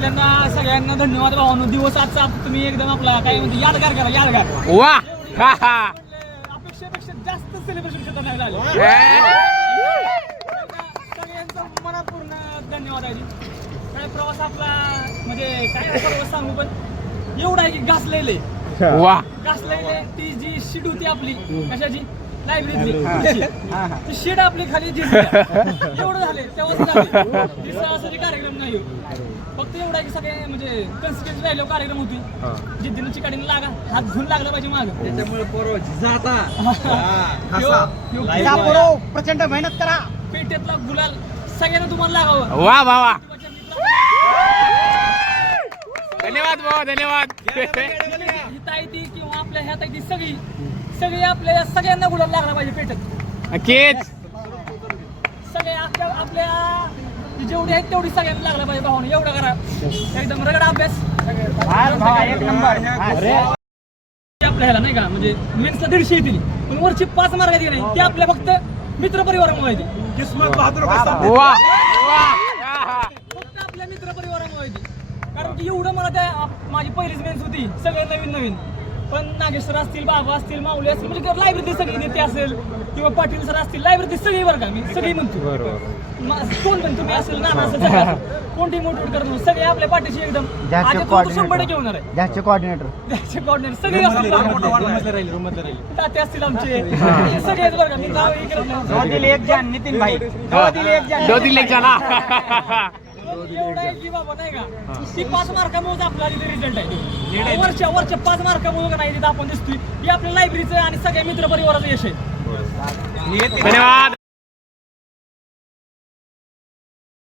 त्यांना सगळ्यांना धन्यवाद भावानो. दिवस आजचा तुम्ही एकदम आपला काय म्हणते यादगार करा, यादगार. वा अपेक्षेपेक्षा जास्त सेलिब्रेशन करता नाही झालं. सगळ्यांचा मनापूर्ण धन्यवाद आहे. काय प्रवास आपला म्हणजे काय प्रवास सांगू पण एवढा आहे की घासलेले वा घासलेले. ती जी शीट होती आपली कशाची लायब्ररीतली ती शीट आपली खाली एवढं झाले तेव्हाच झाले. सरासरी कार्यक्रम नाही फक्त एवढा की सगळे म्हणजे कन्सिस्टन्स राहिलो कार्यक्रम होती. जिद्दीनं चिकाडीनं लागा हात धुवून लागला पाहिजे माग. त्याच्यामुळे प्रचंड मेहनत करा. पेटेतला गुलाल सगळ्यांना तुम्हाला लागावं. वा वा वा धन्यवाद भाऊ धन्यवाद. ती किंवा आपल्या ह्या ताई सगळी आपल्या सगळ्यांना गुलाल लागला पाहिजे पेटेत. नक्कीच सगळे आपल्या जेवढी आहेत तेवढी सगळ्यांना लागला पाहिजे भावाने. एवढा करा एकदम रगडा अभ्यास आपल्या ह्याला नाही का म्हणजे मेन्सला 150 येतील पण वरची 5 मार्क येते नाही ते आपल्या फक्त मित्र परिवारामुळे येते. किस्मत बहादूर फक्त आपल्या मित्र परिवारामुळे येते. कारण की एवढं मला त्या माझी पहिलीच मेन्स होती सगळं नवीन पण नागेश्वर असतील बाबा असतील माऊली असतील म्हणजे लायब्ररी सगळी नेते असेल किंवा पाटील सर असतील लायब्ररी सगळी बरं का मी सगळी म्हणतो. कोण पण तुम्ही असेल नाना असेल कोणती मोटिवेट करणार सगळे आपल्या पाठीशी एकदम 100% होणार आहे. त्याचे कोऑर्डिनेटर सगळे ताते असतील आमचे सगळेच बरं का. मी नाव हे करत नाही. एक जान नितीन भाई एवढा आहे की बाबा नाही का ती 5 मार्कामुळे आपला तिथे रिझल्ट आहे. वरच्या 5 मार्कामुळे नाही तिथं आपण दिसतोय की आपल्या लायब्ररीचं आणि सगळ्या मित्र परिवाराचं यश आहे. धन्यवाद.